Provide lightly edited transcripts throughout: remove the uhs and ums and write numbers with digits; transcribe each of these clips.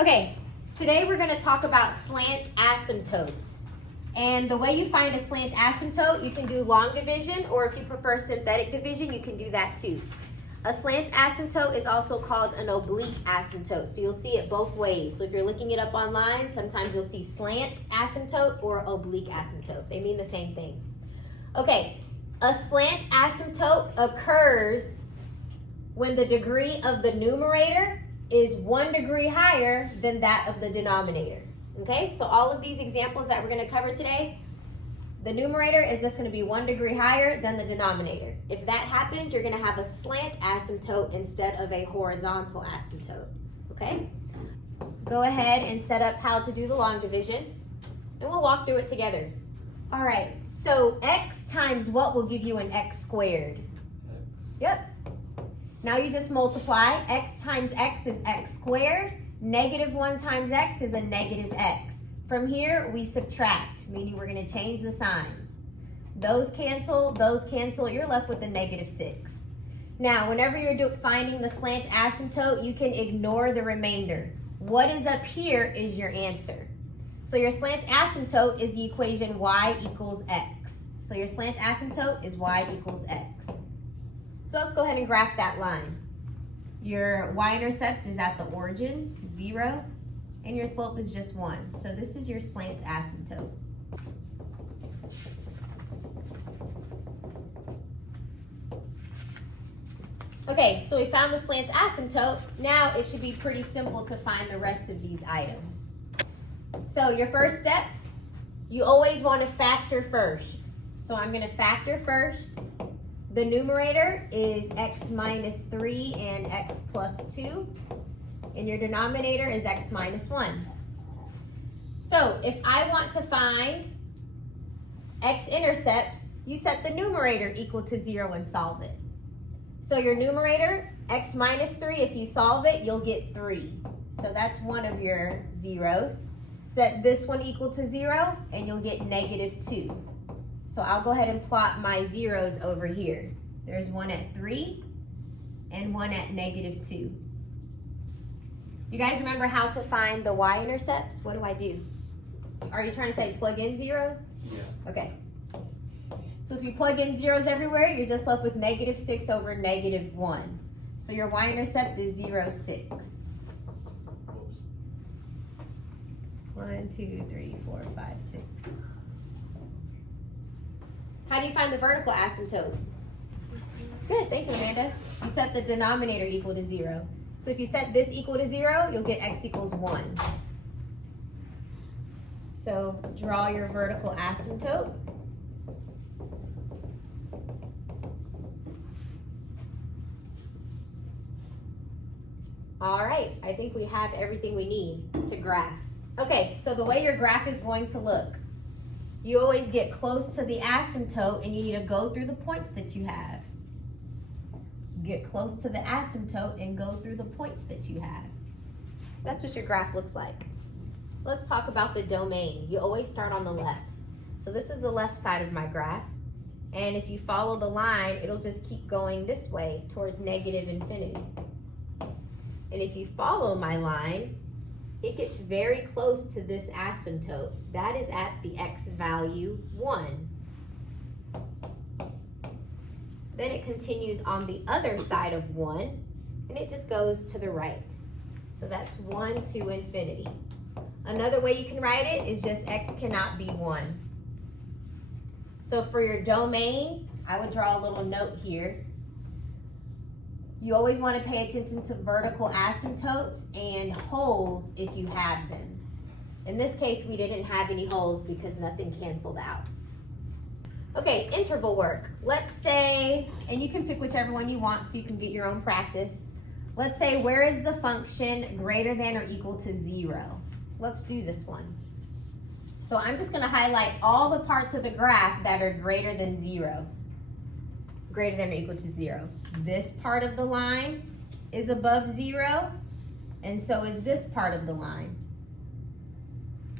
Okay, today we're going to talk about slant asymptotes. And the way you find a slant asymptote, you can do long division, or if you prefer synthetic division, you can do that too. A slant asymptote is also called an oblique asymptote, so you'll see it both ways. So if you're looking it up online, sometimes you'll see slant asymptote or oblique asymptote. They mean the same thing. Okay, a slant asymptote occurs when the degree of the numerator is 1 degree higher than that of the denominator. Okay, so all of these examples that we're going to cover today, the numerator is just going to be 1 degree higher than the denominator. If that happens, you're going to have a slant asymptote instead of a horizontal asymptote. Okay, go ahead and set up how to do the long division, and we'll walk through it together. All right, so x times what will give you an x squared? Yep. Now you just multiply. X times x is x squared. Negative 1 times x is a negative x. From here, we subtract, meaning we're going to change the signs. Those cancel, you're left with a negative 6. Now, whenever you're finding the slant asymptote, you can ignore the remainder. What is up here is your answer. So your slant asymptote is the equation y equals x. So your slant asymptote is y equals x. So let's go ahead and graph that line. Your y-intercept is at the origin, 0, and your slope is just 1. So this is your slant asymptote. Okay, so we found the slant asymptote. Now it should be pretty simple to find the rest of these items. So your first step, you always want to factor first. So I'm going to factor first. The numerator is x minus 3 and x plus 2. And your denominator is x minus 1. So if I want to find x-intercepts, you set the numerator equal to 0 and solve it. So your numerator, x minus 3, if you solve it, you'll get 3. So that's one of your zeros. Set this one equal to 0, and you'll get negative 2. So I'll go ahead and plot my zeros over here. There's one at 3 and one at negative 2. You guys remember how to find the y-intercepts? What do I do? Are you trying to say plug in zeros? Yeah. Okay. So if you plug in zeros everywhere, you're just left with negative 6 over negative 1. So your y-intercept is 0, 6. 1, 2, 3, 4, 5, 6. How do you find the vertical asymptote? Good, thank you, Amanda. You set the denominator equal to 0. So if you set this equal to 0, you'll get x equals 1. So draw your vertical asymptote. All right, I think we have everything we need to graph. Okay, so the way your graph is going to look, you always get close to the asymptote and you need to go through the points that you have. Get close to the asymptote and go through the points that you have. So that's what your graph looks like. Let's talk about the domain. You always start on the left. So this is the left side of my graph. And if you follow the line, it'll just keep going this way towards negative infinity. And if you follow my line, it gets very close to this asymptote. That is at the x value 1. Then it continues on the other side of 1, and it just goes to the right. So that's 1 to infinity. Another way you can write it is just x cannot be 1. So for your domain, I would draw a little note here. You always want to pay attention to vertical asymptotes and holes if you have them. In this case, we didn't have any holes because nothing canceled out. Okay, interval work. Let's say, and you can pick whichever one you want so you can get your own practice. Let's say, where is the function greater than or equal to 0? Let's do this one. So I'm just going to highlight all the parts of the graph that are greater than 0. Greater than or equal to 0. This part of the line is above 0, and so is this part of the line.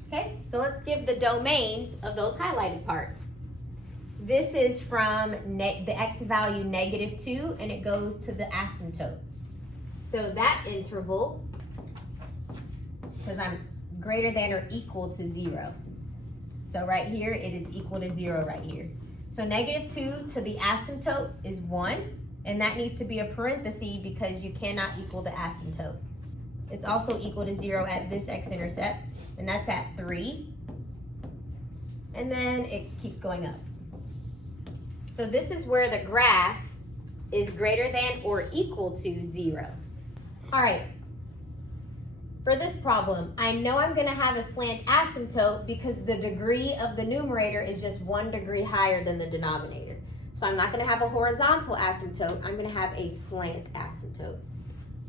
Okay, so let's give the domains of those highlighted parts. This is from the x value negative 2, and it goes to the asymptote. So that interval greater than or equal to 0. So right here, it is equal to 0 right here. So -2 to the asymptote is 1, and that needs to be a parenthesis because you cannot equal the asymptote. It's also equal to 0 at this x-intercept, and that's at 3. And then it keeps going up. So this is where the graph is greater than or equal to 0. All right. For this problem, I know I'm going to have a slant asymptote because the degree of the numerator is just 1 degree higher than the denominator. So I'm not going to have a horizontal asymptote. I'm going to have a slant asymptote.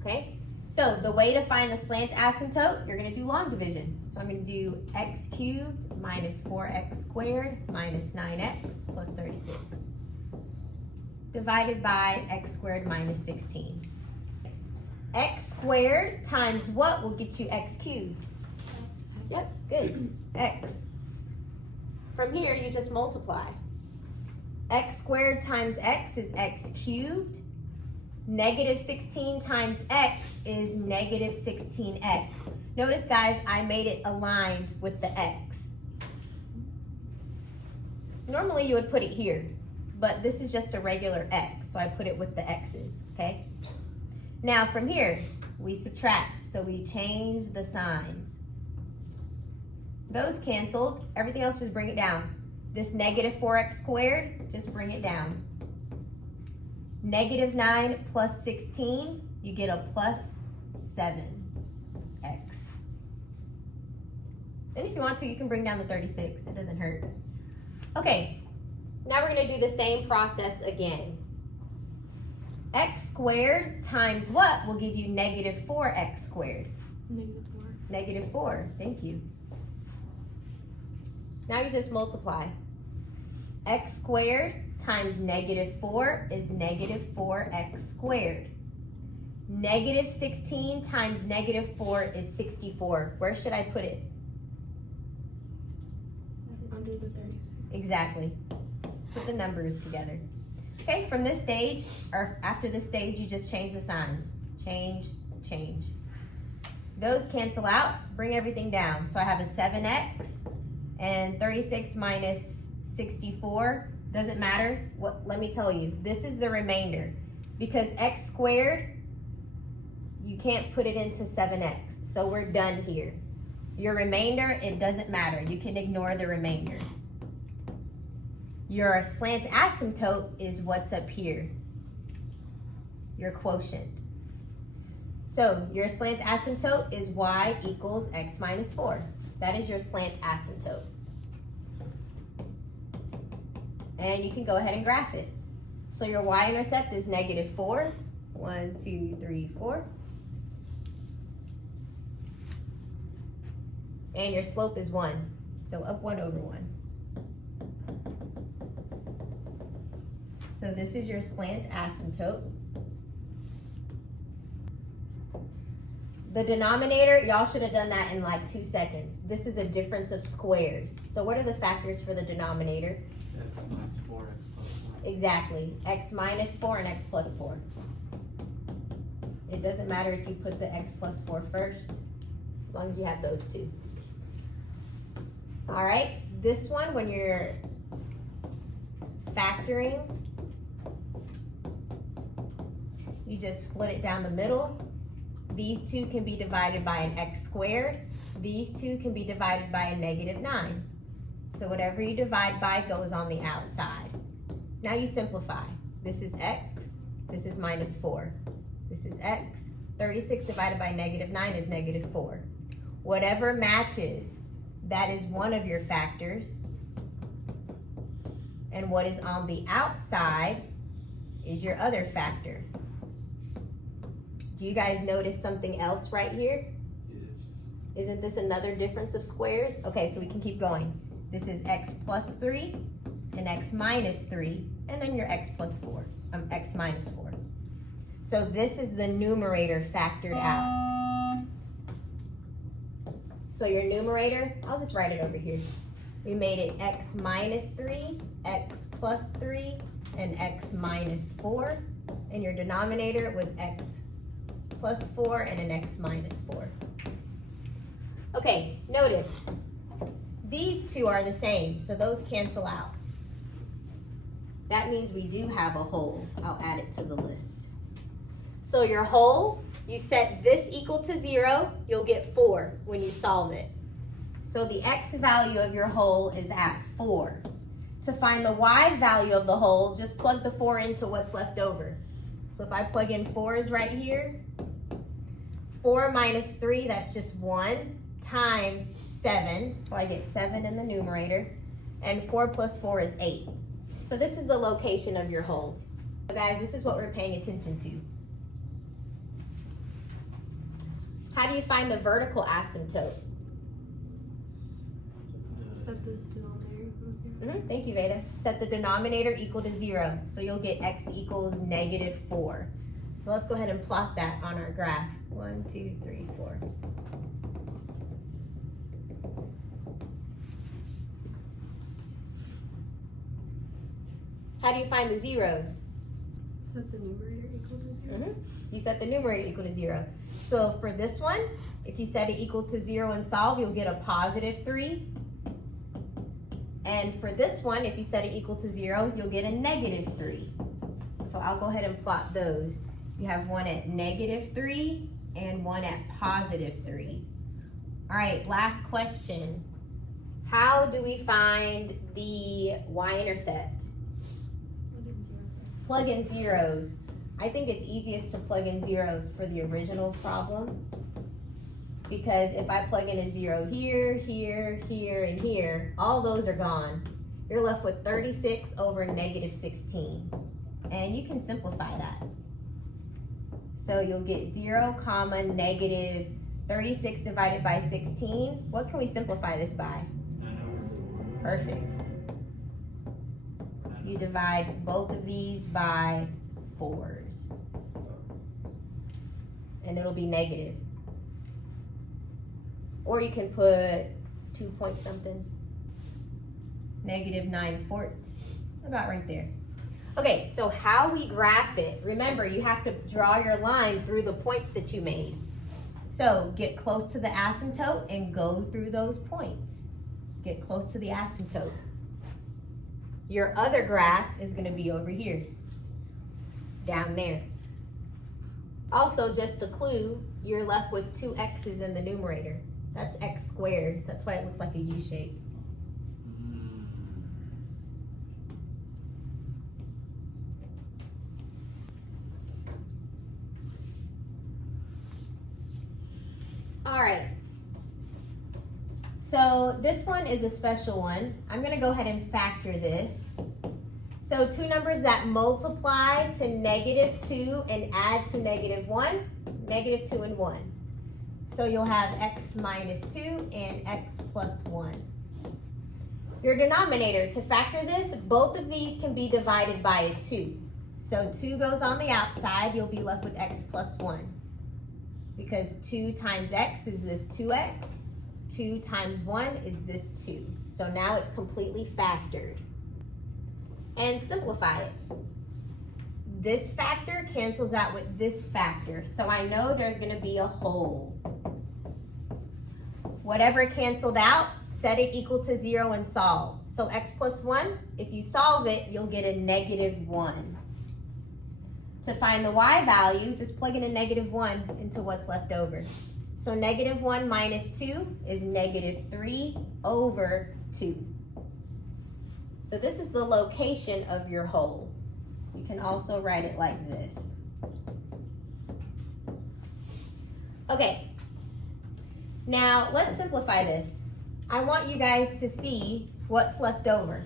Okay? So the way to find the slant asymptote, you're going to do long division. So I'm going to do x cubed minus 4x squared minus 9x plus 36 divided by x squared minus 16. X squared times what will get you x cubed? Yep, good. X. From here, you just multiply. X squared times x is x cubed. -16 times x is -16x. Notice, guys, I made it aligned with the x. Normally, you would put it here, but this is just a regular x, so I put it with the x's, okay? Now, from here, we subtract, so we change the signs. Those canceled. Everything else, just bring it down. This -4x squared, just bring it down. -9 plus 16, you get a plus 7x. Then if you want to, you can bring down the 36. It doesn't hurt. Okay, now we're going to do the same process again. X squared times what will give you -4x squared? -4. -4, thank you. Now you just multiply. X squared times -4 is -4x squared. -16 times -4 is 64. Where should I put it? Under the 36. Exactly. Put the numbers together. Okay, from this stage, or after this stage, you just change the signs. Change, change. Those cancel out, bring everything down. So I have a 7x, and 36 minus 64, doesn't matter. Let me tell you, this is the remainder. Because x squared, you can't put it into 7x, so we're done here. Your remainder, it doesn't matter. You can ignore the remainder. Your slant asymptote is what's up here, your quotient. So your slant asymptote is y equals x minus 4. That is your slant asymptote. And you can go ahead and graph it. So your y-intercept is -4. 1, 2, 3, 4. And your slope is 1. So up 1 over 1. So this is your slant asymptote. The denominator, y'all should have done that in like 2 seconds. This is a difference of squares. So what are the factors for the denominator? X minus 4, x plus 4. Exactly. X minus 4 and x plus 4. It doesn't matter if you put the x plus 4 first, as long as you have those two. All right, this one, when you're factoring, you just split it down the middle. These two can be divided by an x squared. These two can be divided by a -9. So whatever you divide by goes on the outside. Now you simplify. This is x, this is -4. This is x. 36 divided by -9 is -4. Whatever matches, that is one of your factors. And what is on the outside is your other factor. Do you guys notice something else right here? Yes. Isn't this another difference of squares? Okay, so we can keep going. This is x plus 3 and x minus 3, and then your x plus 4, x minus 4. So this is the numerator factored out. So your numerator, I'll just write it over here. We made it x minus 3, x plus 3, and x minus 4. And your denominator was x plus 4 and an x minus 4. Okay, notice these two are the same, so those cancel out. That means we do have a whole. I'll add it to the list. So your whole, you set this equal to 0, you'll get 4 when you solve it. So the x value of your whole is at 4. To find the y value of the whole, just plug the 4 into what's left over. So if I plug in 4's right here, 4 minus 3, that's just 1, times 7. So I get 7 in the numerator. And 4 plus 4 is 8. So this is the location of your whole. So guys, this is what we're paying attention to. How do you find the vertical asymptote? Set the denominator equal to 0. Thank you, Veda. Set the denominator equal to 0. So you'll get x equals -4. So let's go ahead and plot that on our graph. 1, 2, 3, 4. How do you find the zeros? Set the numerator equal to 0. You set the numerator equal to 0. So for this one, if you set it equal to 0 and solve, you'll get a +3. And for this one, if you set it equal to 0, you'll get a -3. So I'll go ahead and plot those. You have one at -3 and one at +3. All right, last question. How do we find the y-intercept? Plug in zeros. I think it's easiest to plug in zeros for the original problem, because if I plug in a 0 here, here, here, and here, all those are gone. You're left with 36 over -16. And you can simplify that. So you'll get 0, -36 divided by 16. What can we simplify this by? Perfect. You divide both of these by 4s. And it'll be negative. Or you can put 2 point something. -9/4. About right there. Okay, so how we graph it. Remember, you have to draw your line through the points that you made. So get close to the asymptote and go through those points. Get close to the asymptote. Your other graph is going to be over here, down there. Also, just a clue, you're left with 2 x's in the numerator. That's x squared. That's why it looks like a U shape. All right. So this one is a special one. I'm going to go ahead and factor this. So two numbers that multiply to -2 and add to -1, -2 and 1. So you'll have x minus 2 and x plus 1. Your denominator, to factor this, both of these can be divided by a 2. So 2 goes on the outside, you'll be left with x plus 1. Because 2 times x is this 2x. 2 times 1 is this 2. So now it's completely factored. And simplify it. This factor cancels out with this factor. So I know there's going to be a whole. Whatever canceled out, set it equal to 0 and solve. So x plus 1, if you solve it, you'll get a -1. To find the y value, just plug in a -1 into what's left over. So -1 minus 2 is -3 over 2. So this is the location of your whole. You can also write it like this. Okay, now let's simplify this. I want you guys to see what's left over.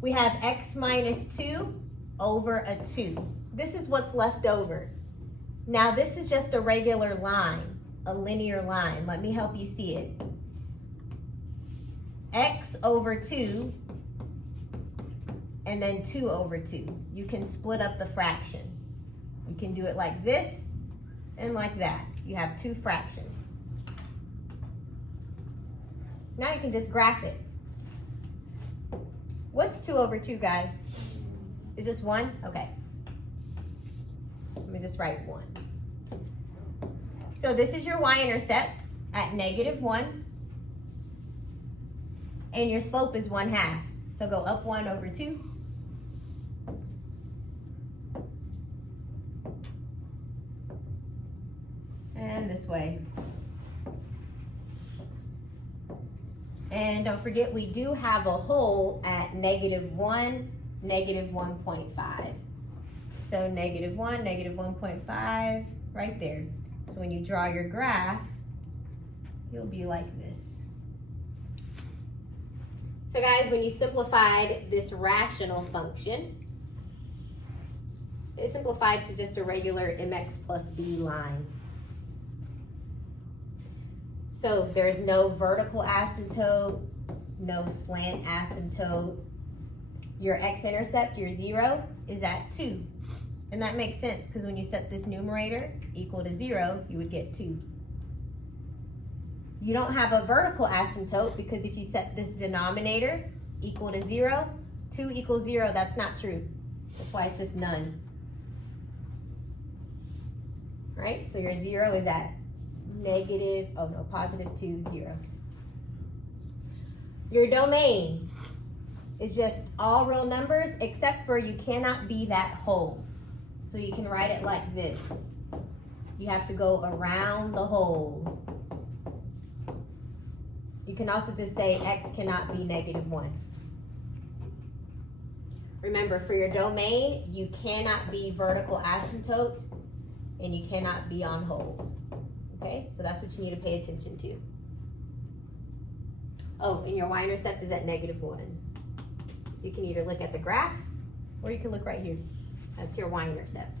We have x minus 2 over a 2. This is what's left over. Now this is just a regular line, a linear line. Let me help you see it. X over 2 and then 2 over 2. You can split up the fraction. You can do it like this and like that. You have 2 fractions. Now you can just graph it. What's 2 over 2, guys? Is just 1? Okay. Let me just write 1. So this is your y-intercept. at -1, and your slope is 1/2. So go up 1 over 2. And this way. And don't forget, we do have a hole at -1, -1.5. So -1, -1.5, right there. So when you draw your graph, you'll be like this. So guys, when you simplified this rational function, it simplified to just a regular mx plus b line. So there's no vertical asymptote, no slant asymptote. Your x-intercept, your 0, is at 2. And that makes sense because when you set this numerator equal to 0, you would get 2. You don't have a vertical asymptote because if you set this denominator equal to 0, 2 equals 0, that's not true. That's why it's just none. Right? So your 0 is at +2, 0. Your domain is just all real numbers except for you cannot be that hole. So you can write it like this. You have to go around the hole. You can also just say x cannot be -1. Remember, for your domain, you cannot be vertical asymptotes and you cannot be on holes. Okay, so that's what you need to pay attention to. Oh, and your y-intercept is at -1. You can either look at the graph or you can look right here. That's your y-intercept.